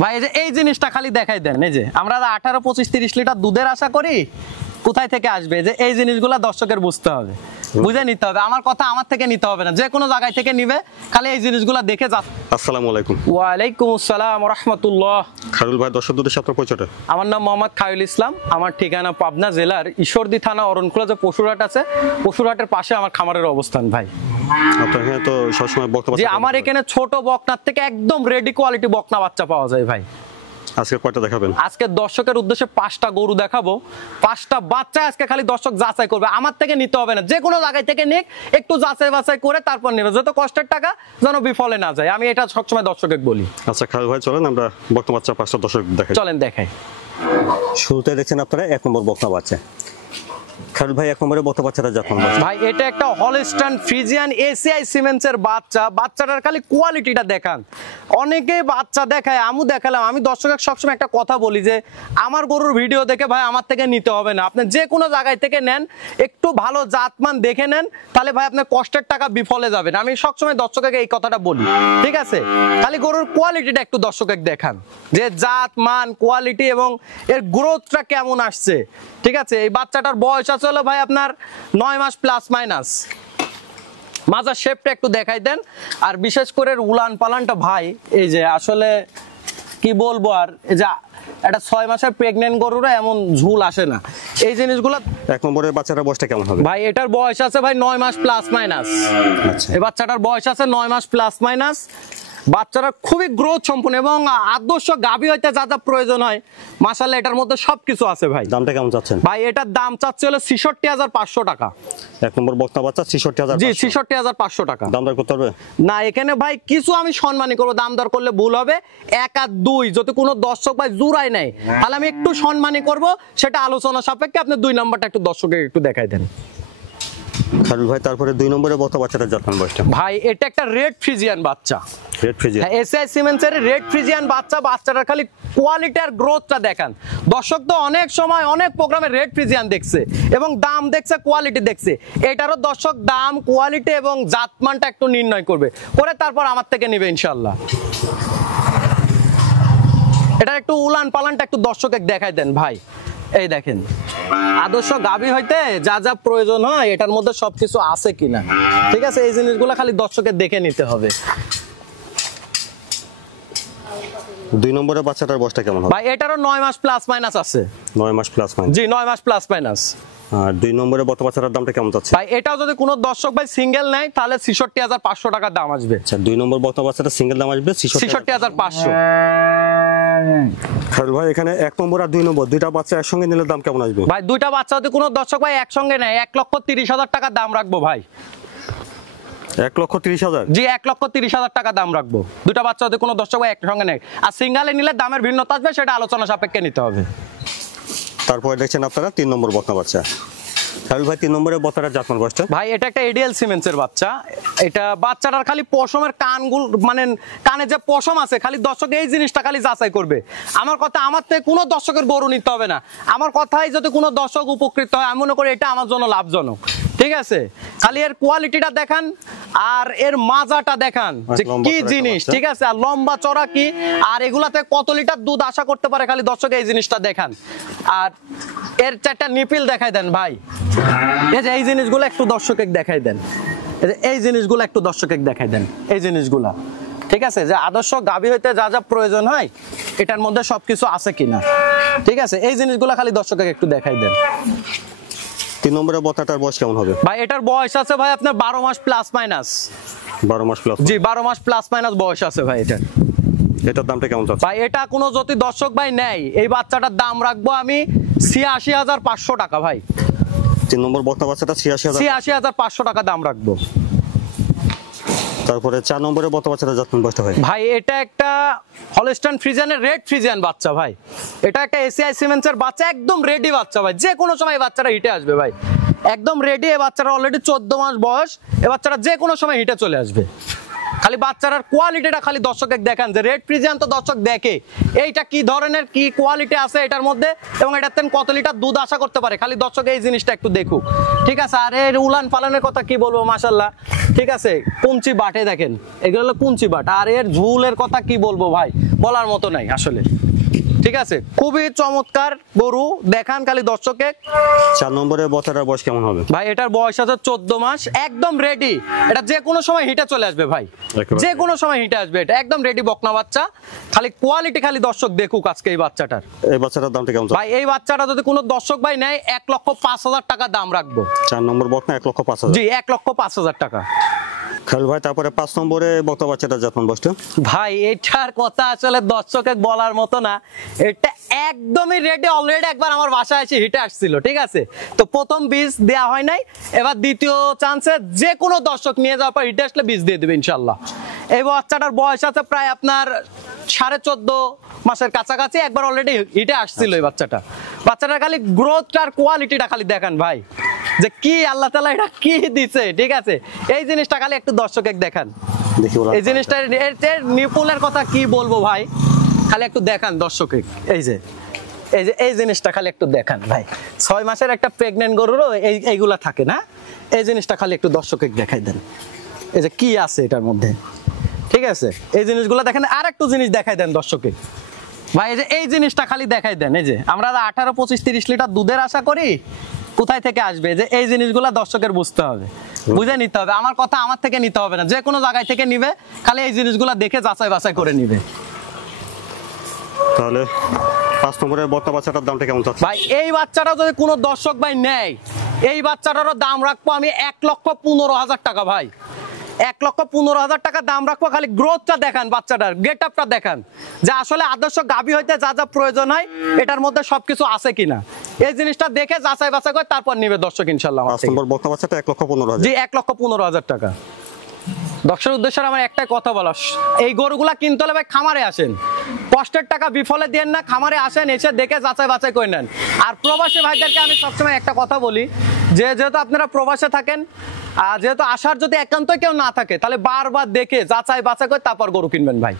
ভাই এই জিনিসটা খালি দেখাই দেন। এই যে আমরা 18, 25, 30 লিটার দুধের আশা করি, কোথায় থেকে আসবে? যে এই জিনিসগুলা দর্শকের বুঝতে হবে, বুঝে নিতে হবে। আমার কথা আমার থেকে নিতে হবে না, যে কোনো জায়গায় থেকে নিবে, খালি এই জিনিসগুলা দেখে যা। আসসালামু আলাইকুম। ওয়ালাইকুম আসসালাম ওয়া রাহমাতুল্লাহ। খায়রুল ভাই, দর্শক দুটো সাথে পরিচয়টা। আমার নাম মোহাম্মদ খায়রুল ইসলাম। আমার ঠিকানা পাবনা জেলার ঈশ্বরদী থানা অরণখোলা যে পশুরহাট আছে, পশুরহাটের পাশে আমার খামারের অবস্থান ভাই। আপনার এখানে তো সবসময় বকনা যে আমার এখানে ছোট বকনার থেকে একদম রেডি কোয়ালিটি বকনা বাচ্চা পাওয়া যায় ভাই। আজকে কয়টা দেখাবেন? আজকে দর্শকের উদ্দেশ্যে 5টা গরু দেখাবো, 5টা বাচ্চা আজকে খালি দর্শক যাচাই করবে, আমার থেকে নিতে হবে না, যে কোনো জায়গায় থেকে নিক, একটু যাচাই বাছাই করে তারপর নেবে, যত কষ্টের টাকা যেন বিফলে না যায়, আমি এটা সবসময় দর্শককে বলি। আচ্ছা খায়রুল ভাই, চলেন আমরা বকনা বাচ্চা 5টা দর্শক দেখাই। চলেন দেখাই। শুরুতে দেখছেন আপনারা 1 নম্বর বকনা বাচ্চা। খায়রুল ভাই, 1 নম্বরে বকনা বাচ্চাটা যখন ভাই এটা একটা হলস্টাইন ফ্রিজিয়ান এসিআই সিমেন্টসের বাচ্চা। বাচ্চাটার খালি কোয়ালিটিটা দেখান। অনেকে বাচ্চা দেখায়, আমু দেখালাম। আমি দর্শকের সবসময় একটা কথা বলি যে আমার গরুর ভিডিও দেখে ভাই আমার থেকে নিতে হবে না, আপনি যে কোনো জায়গায় থেকে নেন, একটু ভালো জাতমান দেখে নেন, তাহলে ভাই আপনার কষ্টের টাকা বিফলে যাবেন। আমি সবসময় দর্শককে এই কথাটা বলি, ঠিক আছে? খালি গরুর কোয়ালিটিটা একটু দর্শককে দেখান, যে জাত মান কোয়ালিটি এবং এর গ্রোথটা কেমন আসছে, ঠিক আছে? এই বাচ্চাটার বয়স আছে হলো ভাই আপনার 9 মাস প্লাস মাইনাস। মাজার শেপটা একটু দেখাই দেন। আর বিশেষ করে উলান পালানটা ভাই, এই যে আসলে কি বলবো, আর এই যে একটা 6 মাসের প্রেগনেন্ট গরুরা এমন ঝুল আসে না। এই জিনিসগুলো 1 নম্বরের বাচ্চাটার বয়সটা কেমন হবে? ভাই এটার বয়স আছে ভাই 9 মাস প্লাস মাইনাস। এই বাচ্চাটার বয়স আছে 9 মাস প্লাস মাইনাস। বাচ্চারা খুবই গ্রোথ সম্পন্ন এবং আদর্শ গাভী হইতে যা যা প্রয়োজন হয়, মাশাআল্লাহ এটার মধ্যে সবকিছু আছে ভাই। দামটা কেমন চাচ্ছেন? ভাই এটার দাম চাচ্ছে হলো 66,500 টাকা। 1 নম্বর বকনা বাচ্চা 66,000। জি, 66,500 টাকা। দাম দর করতে পারবে না? এখানে ভাই কিছু আমি সম্মানী করবো, দাম দর করলে ভুল হবে। 1 আর 2 যদি কোনো দর্শক ভাই জুড়াই নেয়, তাহলে আমি একটু সম্মানী করব, সেটা আলোচনা সাপেক্ষে। আপনি 2 নম্বরটা একটু দর্শকে একটু দেখাই দেন। খায়রুল ভাই, তারপরে 2 নম্বরে বকনা বাচ্চাটা যত্ন বয়সটা। ভাই এটা একটা রেড ফ্রিজিয়ান বাচ্চা। রেড ফ্রিজিয়ান, হ্যাঁ, এসআই সিমেন্টসের রেড ফ্রিজিয়ান বাচ্চা। বাচ্চাটার খালি কোয়ালিটি আর গ্রোথটা দেখান। দর্শক তো অনেক সময় অনেক প্রোগ্রামে রেড ফ্রিজিয়ান দেখছে এবং দাম দেখছে, কোয়ালিটি দেখছে। এটারও দর্শক দাম, কোয়ালিটি এবং জাতমানটা একটু নির্ণয় করবে, করে তারপর আমার থেকে নেবে ইনশাআল্লাহ। এটা একটু উলান পালানটা একটু দর্শকে দেখাই দেন ভাই। এই দেখেন, আদর্শ গাভী হইতে যা যা প্রয়োজন হয় এটার মধ্যে সবকিছু আছে কিনা, ঠিক আছে? এই জিনিসগুলো খালি দর্শকের দেখে নিতে হবে। 2 নম্বরের বাচ্চাটার বয়সটা কেমন হবে? ভাই এটারও 9 মাস প্লাস মাইনাস আছে। 9 মাস প্লাস মাইনাস। জি, 9 মাস প্লাস মাইনাস। আর 2 নম্বরের বকনা বাচ্চাটার দামটা কেমন যাচ্ছে? ভাই এটাও যদি কোনো দর্শক ভাই সিঙ্গেল নেয়, তাহলে 66,500 টাকা দাম আসবে। আচ্ছা, 2 নম্বর বকনা বাচ্চাটা সিঙ্গেল দাম আসবে 66,500। খায়রুল ভাই, এখানে 1 নম্বর আর 2 নম্বর দুইটা বাচ্চা একসঙ্গে নিলে দাম কেমন আসবে? ভাই দুইটা বাচ্চা যদি কোনো দর্শক ভাই একসঙ্গে নেয়, 1,30,000 টাকা দাম রাখবো ভাই। 1,30,000? জি, 1,30,000 টাকা দাম রাখবো। দুইটা বাচ্চা যদি কোনো দর্শক ভাই একসঙ্গে নেয়। আর সিঙ্গেলে নিলে দামের ভিন্নতা আসবে, সেটা আলোচনা সাপেক্ষে নিতে হবে। তারপরে দেখছেন আপনারা 3 নম্বর বকনা বাচ্চা। খায়রুল ভাই, 3 নম্বরের বাচ্চাটার জাতমান বয়সটা? ভাই এটা একটা এডিএল সিমেন্টসের বাচ্চা। এটা বাচ্চাটার খালি পশমের কানগুলো, মানে কানে যে পশম আছে, খালি দর্শক এই জিনিসটা খালি যাচাই করবে। আমার কথা, আমার থেকে কোনো দর্শকের গরু নিতে হবে না। আমার কথাই যদি কোনো দর্শক উপকৃত হয়, আমি মনে করি এটা আমার জন্য লাভজনক, ঠিক আছে? খালি এর কোয়ালিটিটা দেখান আর এর মাজাটা দেখান যে কি জিনিস, ঠিক আছে? আর লম্বা চড়া কি, আর এগুলাতে কত লিটার দুধ আশা করতে পারে, খালি দর্শক এই জিনিসটা দেখান। আর এর 4টা নিপিল দেখাই দেন ভাই। এই যে এই জিনিসগুলো একটু দর্শকে দেখাই দেন। এই জিনিসগুলো একটু দর্শকে দেখাই দেন, এই জিনিসগুলা, ঠিক আছে? যে আদর্শ গাভী হইতে যা যা প্রয়োজন হয় এটার মধ্যে সবকিছু আছে কিনা, ঠিক আছে? এই জিনিসগুলো খালি দর্শকে একটু দেখাই দেন। 3 নম্বরের বকনাটার বয়স কেমন হবে? ভাই এটার বয়স আছে ভাই আপনার 12 মাস প্লাস মাইনাস। 12 মাস প্লাস? জি, 12 মাস প্লাস মাইনাস বয়স আছে ভাই এটার। এটার দামটা কেমন যাচ্ছে? ভাই এটা কোনো যদি দর্শক ভাই নেয়, এই বাচ্চাটার দাম রাখবো আমি 86,500 টাকা ভাই। 3 নম্বর বকনা বাচ্চাটা 86,500 টাকা দাম রাখবো। তারপরে 4 নম্বরের বকনা বাচ্চাটা যত্ন বয়সটা হয়? ভাই এটা একটা হলস্টাইন ফ্রিজিয়ানের রেড ফ্রিজিয়ান বাচ্চা ভাই। এটা একটা এসিআই সিমেন্টসের বাচ্চা, একদম রেডি বাচ্চা ভাই। যে কোনো সময় এই বাচ্চাটা হিটে আসবে ভাই, একদম রেডি। এই বাচ্চাটা অলরেডি 14 মাস বয়স। এই বাচ্চাটা যে কোনো সময় হিটে চলে আসবে। খালি বাচ্চাটার কোয়ালিটিটা খালি দর্শকে দেখান, যে রেড ফ্রিজিয়ান তো দর্শক দেখে এইটা কি ধরনের কি কোয়ালিটি আছে এটার মধ্যে, এবং এটাতে কত লিটার দুধ আশা করতে পারে, খালি দর্শক এই জিনিসটা একটু দেখুক, ঠিক আছে। আর এর উলান পালানের কথা কি বলবো, মাশাল্লাহ, ঠিক আছে। কুঞ্চি বাটে দেখেন, এগুলো হলো কুঞ্চি বাট। আর এর ঝুলের কথা কি বলবো ভাই, বলার মতো নাই আসলে, ঠিক আছে। খুবই চমৎকার গরু, দেখান খালি দর্শকে। 4 নম্বরে বাচ্চাটার বয়স কেমন হবে? ভাই এটার বয়স আছে 14 মাস, একদম রেডি। এটা যে কোনো সময় হিটে চলে আসবে ভাই, একেবারে। যে কোনো সময় হিটে আসবে, এটা একদম রেডি বকনা বাচ্চা। খালি কোয়ালিটি খালি দর্শক দেখুক আজকে এই বাচ্চাটার। এই বাচ্চাটার দামটা কেমন? ভাই এই বাচ্চাটা যদি কোনো দর্শক ভাই নেয় 1,05,000 টাকা দাম রাখবো। 4 নম্বর বকনা 1,05,000। জি 1,05,000 টাকা। খালিল ভাই তারপরে 5 নম্বরে বকনা বাচ্চাটা যত্ন বসটা। ভাই এটার কথা আসলে দর্শকে বলার মতো না, এটা একদমই রেডি, অলরেডি একবার আমার বাসায় এসে হিটে আসছিল, ঠিক আছে। তো প্রথম বীজ দেওয়া হয় নাই, এবার দ্বিতীয় চান্সে যে কোনো দর্শক নিয়ে যাওয়ার পর হিটে আসলে বীজ দিয়ে দেবে ইনশাল্লাহ। এই বাচ্চাটার বয়স আছে প্রায় আপনার 14.5 মাসের কাছাকাছি, একবার অলরেডি হিটে আসছিল এই বাচ্চাটার খালি গ্রোথটার কোয়ালিটিটা খালি দেখান ভাই, যে কি আল্লাহ তাআলা এটা কি দিছে, ঠিক আছে। এই জিনিসটা খালি একটু দর্শকে দেখান, দেখি ওরা এই জিনিসটা এর নিপুলের কথা কি বলবো ভাই, খালি একটু দেখান দর্শকে। এই জিনিসটা খালি একটু দেখান ভাই, 6 মাসের একটা প্রেগনেন্ট গরুরও এইগুলা থাকে না, এই জিনিসটা খালি একটু দর্শকে দেখাই দেন, এই যে কি আছে এটার মধ্যে, ঠিক আছে। এই জিনিসগুলো দেখেন, আর একটু জিনিস দেখাই দেন দর্শকে ভাই, এই যে এই জিনিসটা খালি দেখাই দেন। এই যে আমরা 18, 25, 30 লিটার দুধের আশা করি, কোথায় থেকে আসবে, যে এই জিনিসগুলো দর্শকের বুঝতে হবে, বুঝে নিতে হবে। আমার কথা আমার থেকে নিতে হবে না, যে কোনো জায়গায় থেকে নিবে, খালি এই জিনিসগুলো দেখে যাচাই বাছাই করে নিবে। তাহলে 5 নম্বরের বকনা বাচ্চাটার দামটা কেমন চাচ্ছেন? ভাই এই বাচ্চাটা যদি কোনো দর্শক ভাই নেয়, এই বাচ্চাটারও দাম রাখবো আমি 1,15,000 টাকা ভাই, 1,15,000 টাকা দাম রাখবো। খালি গ্রোথটা দেখান, বাচ্চাটার গেট আপটা দেখান, যে আসলে আদর্শ গাভী হইতে যা যা প্রয়োজন হয় এটার মধ্যে সবকিছু আছে কিনা, এই জিনিসটা দেখে যাচাই বাছাই করে তারপর নিবে দর্শক ইনশাল্লাহ। 5 নম্বর বকনা বাচ্চাটা 1,15,000। জি 1,15,000 টাকা। দর্শকের উদ্দেশ্যে আমার একটাই কথা বলা, এই গরুগুলা কিনতে হলে ভাই খামারে আসেন, কষ্টের টাকা বিফলে দেন না, খামারে আসেন, এসে দেখে যাচাই বাছাই করে নেন। আর প্রবাসী ভাইদেরকে আমি সবসময় একটা কথা বলি, যে যেহেতু আপনারা প্রবাসে থাকেন, যেহেতু আসার যদি একান্তই কেউ না থাকে, তাহলে বারবার দেখে যাচাই বাছাই করে তারপর গরু কিনবেন ভাই।